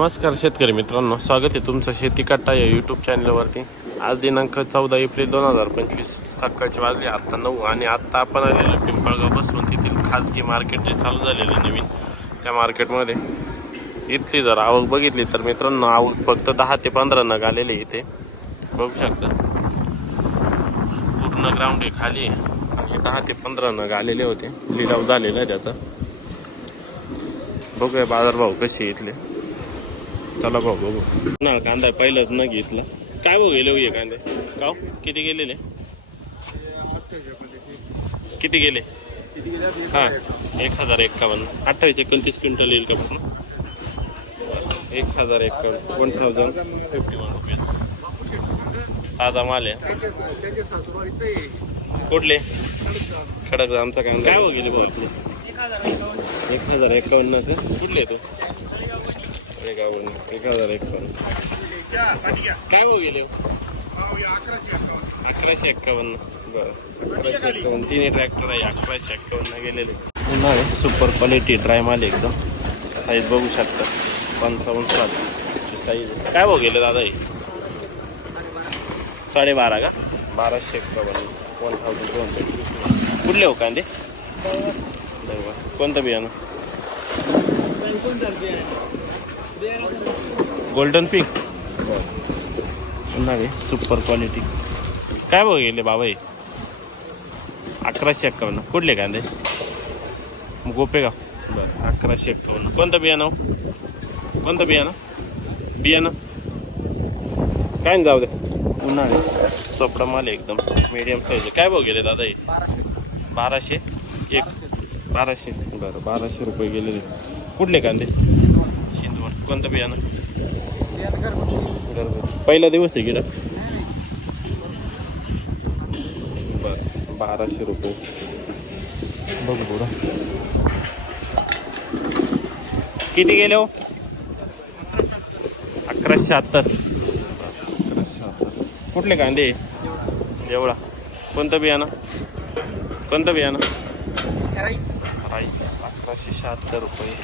नमस्कार शेतकरी मित्रांनो स्वागत आहे तुमचं शेती कट्टा या यूट्यूब चॅनलवरती आज दिनांक चौदा एप्रिल दोन हजार पंचवीस सकाळची वाजली आत्ता नऊ आणि आत्ता आपण आलेलो पिंपळगाव बसून. तेथील खाजगी मार्केट जे चालू झालेलं आहे नवीन त्या मार्केटमध्ये इथली जर आवक बघितली तर मित्रांनो आवक फक्त दहा ते पंधरा नग आलेले इथे. बघू शकता. पूर्ण ग्राउंड आहे खाली. आणि दहा ते पंधरा नग आलेले होते. लिलाव झालेला आहे त्याचा. बघूया बाजारभाव कसे इथले. चला भाऊ बघू. ना कांदा पहिलाच न घेतला. काय भाऊ गेले हो हे कांदे? गाव किती गेलेले? किती गेले? हा एक हजार एक्कावन्न. अठ्ठावीस एकोणतीस क्विंटल येईल का पूर्ण एक हजार एक्कावन्न one thousand fifty one rupees ताजा माल आहे. कुठले? खडक आमचा कांदा काय भाऊ गेले भाऊ एक हजार एक्कावन्न. किती तो एकावन्न एक हजार एकावन्न काय हो गेले अकराशे एक्कावन्न बरं अकराशे एक्कावन्न तिन्ही ट्रॅक्टर आहे अकराशे एक्कावन्न गेलेले पुन्हा सुपर क्वालिटी ड्राय माल आहे एकदम साईज बघू शकता पंचावन्न सात साईज काय भाऊ गेले दादा हे साडेबारा का बाराशे एक्कावन्न वन थाउजंड टू हंड्रेड कुठले हो कांदे कोणतं बियाणं गोल्डन पिंक पुन्हा सुपर क्वालिटी काय बघ गेले बाबा हे अकराशे एक्कावन्न. कुठले कांदे? गोपेगाव. बरं अकराशे एक्कावन्न. कोणतं बियाणं हो? कोणतं बियाणं? बियाणं? काय न जाऊ दे. उन्हाळे. चोपडा माल आहे एकदम. मीडियम साईज काय बघ गेले दादा हे? बाराशे. एक. बाराशे. बरं बाराशे रुपये गेलेले. कुठले कांदे? कोणतं बियाणं? पहिला दिवस आहे गिरा बरं. बाराशे रुपये. बघू पुढं. किती गेले हो? अकराशे शहात्तर. कुठले कांदे? एवढा. कोणतं बियाणं? कोणतं बियाणं? राईस. अकराशे शहात्तर रुपये.